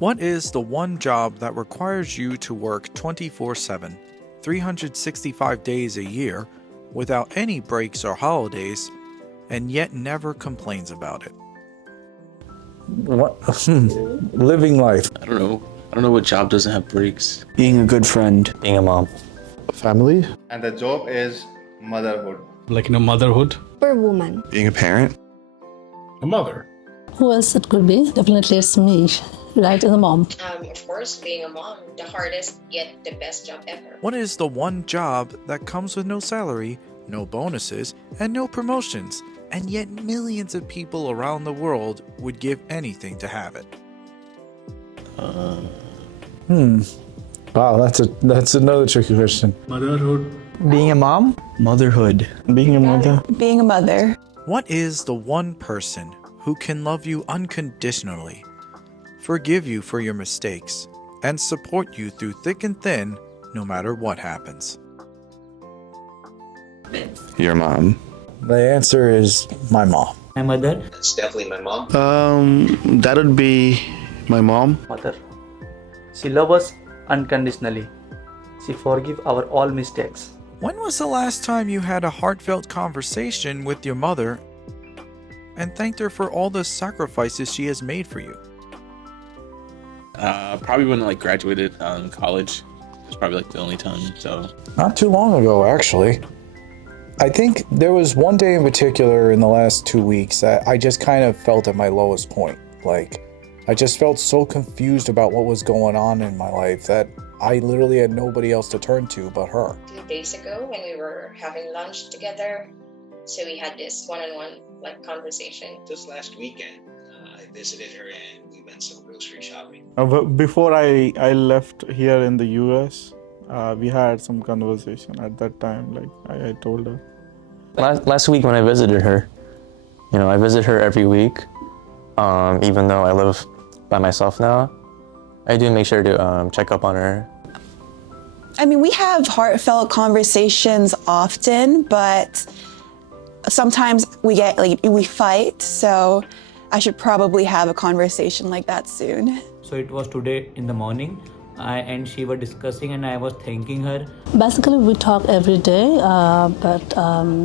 What is the one job that requires you to work 24/7, 365 days a year, without any breaks or holidays, and yet never complains about it? What? Living life. I don't know. I don't know what job doesn't have breaks. Being a good friend. Being a mom. Family. And the job is motherhood. Like, motherhood. For a woman. Being a parent. A mother. Who else it could be? Definitely it's me, right? As a mom. Of course, being a mom, the hardest yet the best job ever. What is the one job that comes with no salary, no bonuses, and no promotions, and yet millions of people around the world would give anything to have it? Wow, that's another tricky question. Motherhood. Being a mom. Motherhood. Being a mother. Being a mother. What is the one person who can love you unconditionally, forgive you for your mistakes, and support you through thick and thin, no matter what happens? Your mom. The answer is my mom. My mother. It's definitely my mom. That would be my mom. Mother. She loves us unconditionally. She forgives our all mistakes. When was the last time you had a heartfelt conversation with your mother and thanked her for all the sacrifices she has made for you? Probably when I graduated college. It's probably the only time. So Not too long ago, actually. I think there was one day in particular in the last 2 weeks that I just kind of felt at my lowest point. I just felt so confused about what was going on in my life that I literally had nobody else to turn to but her. 2 days ago when we were having lunch together, so we had this one-on-one conversation. just last weekend, I visited her and we went some grocery shopping. Before I left here in the US, we had some conversation at that time. I told her. Last week when I visited her, I visit her every week. Even though I live by myself now, I do make sure to check up on her. I mean, we have heartfelt conversations often, but sometimes we fight, so I should probably have a conversation like that soon. So it was today in the morning, and she was discussing and I was thanking her. Basically, we talk every day, but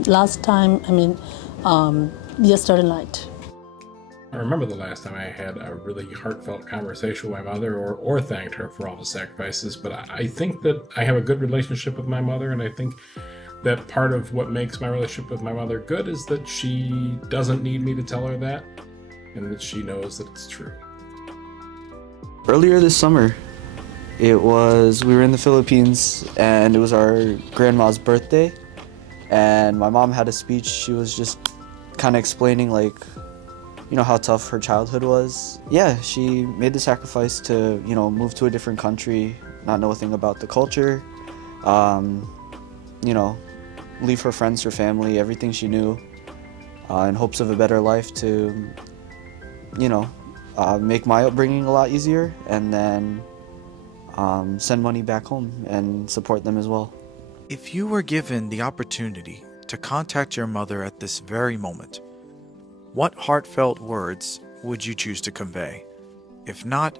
last time, yesterday night. I remember the last time I had a really heartfelt conversation with my mother or thanked her for all the sacrifices, but I think that I have a good relationship with my mother, and I think that part of what makes my relationship with my mother good is that she doesn't need me to tell her that, and that she knows that it's true. Earlier this summer, we were in the Philippines and it was our grandma's birthday, and my mom had a speech. She was just kind of explaining how tough her childhood was. Yeah, she made the sacrifice to, move to a different country, not know a thing about the culture, leave her friends, her family, everything she knew, in hopes of a better life to, make my upbringing a lot easier, and then send money back home and support them as well. If you were given the opportunity to contact your mother at this very moment, what heartfelt words would you choose to convey? If not,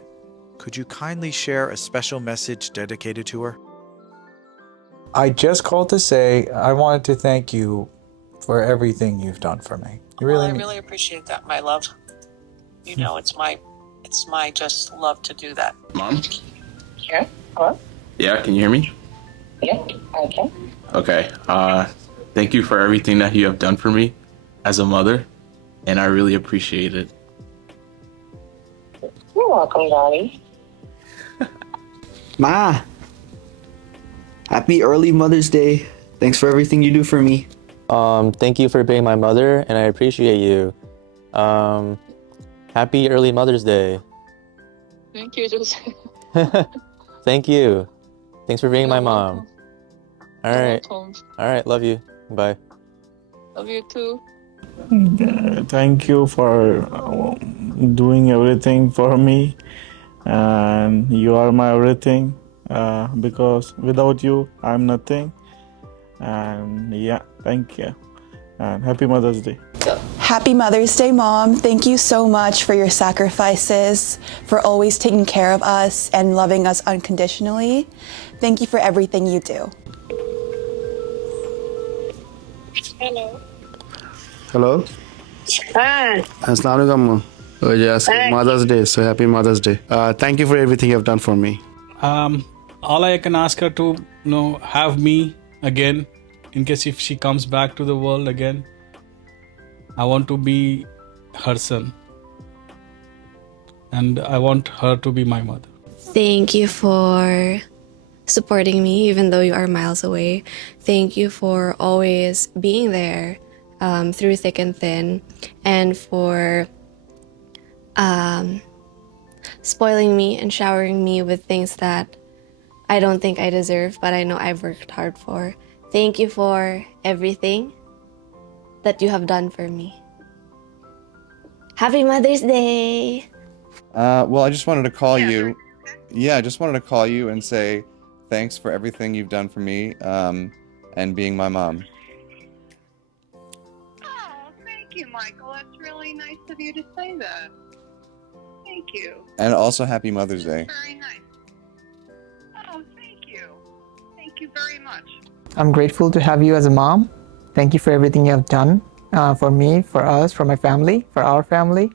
could you kindly share a special message dedicated to her? I just called to say I wanted to thank you for everything you've done for me. I really appreciate that, my love. It's my just love to do that. Mom? Yeah? Hello? Yeah, can you hear me? Yeah, I can. Okay. Thank you for everything that you have done for me as a mother, and I really appreciate it. You're welcome, Daddy. Ma! Happy early Mother's Day. Thanks for everything you do for me. Thank you for being my mother, and I appreciate you. Happy early Mother's Day. Thank you, Joseph. Thank you. Thanks for being my mom. All right. All right. Love you. Bye. Love you too. Thank you for doing everything for me, and you are my everything, because without you, I'm nothing. And yeah, thank you. And happy Mother's Day. Go. Happy Mother's Day, Mom. Thank you so much for your sacrifices, for always taking care of us and loving us unconditionally. Thank you for everything you do. Hello. Hello. Hi. Assalamualaikum. Oh yes, Hi. Mother's Day. So happy Mother's Day. Thank you for everything you have done for me. All I can ask her to have me again, in case if she comes back to the world again. I want to be her son, and I want her to be my mother. Thank you for supporting me even though you are miles away. Thank you for always being there through thick and thin, and for spoiling me and showering me with things that I don't think I deserve, but I know I've worked hard for. Thank you for everything that you have done for me. Happy Mother's Day! Well, I just wanted to call you. Yeah, I just wanted to call you and say thanks for everything you've done for me and being my mom. Oh, thank you, Michael. That's really nice of you to say that. Thank you. And also happy Mother's Day. Very nice. Oh, thank you. Thank you very much. I'm grateful to have you as a mom. Thank you for everything you have done for me, for us, for my family, for our family.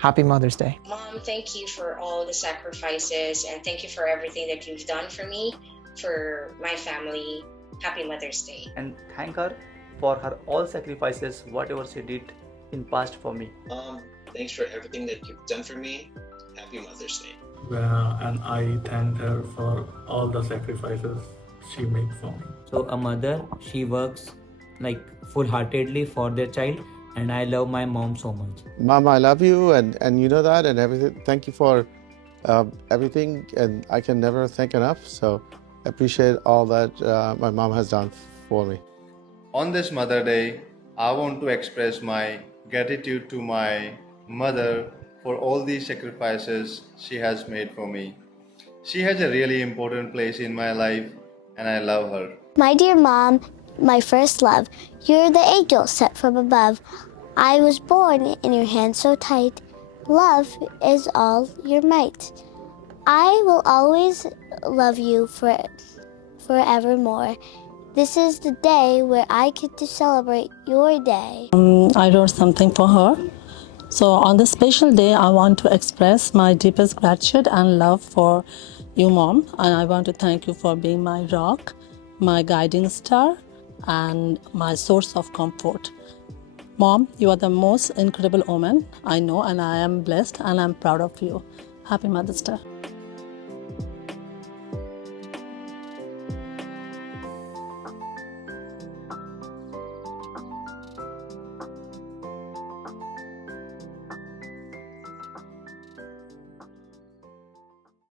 Happy Mother's Day. Mom, thank you for all the sacrifices and thank you for everything that you've done for me, for my family. Happy Mother's Day. And thank her for her all sacrifices, whatever she did in past for me. Mom, thanks for everything that you've done for me. Happy Mother's Day. And I thank her for all the sacrifices she made for me. So a mother, she works like full-heartedly for their child, and I love my mom so much. Mom, I love you, and you know that, and everything. Thank you for everything, and I can never thank enough. So I appreciate all that my mom has done for me. On this Mother Day, I want to express my gratitude to my mother for all the sacrifices she has made for me. She has a really important place in my life, and I love her. My dear Mom, my first love, you're the angel sent from above. I was born in your hands so tight. Love is all your might. I will always love you forevermore. This is the day where I get to celebrate your day. I wrote something for her. So on this special day, I want to express my deepest gratitude and love for you, Mom. And I want to thank you for being my rock, my guiding star, and my source of comfort. Mom, you are the most incredible woman I know, and I am blessed and I'm proud of you. Happy Mother's Day.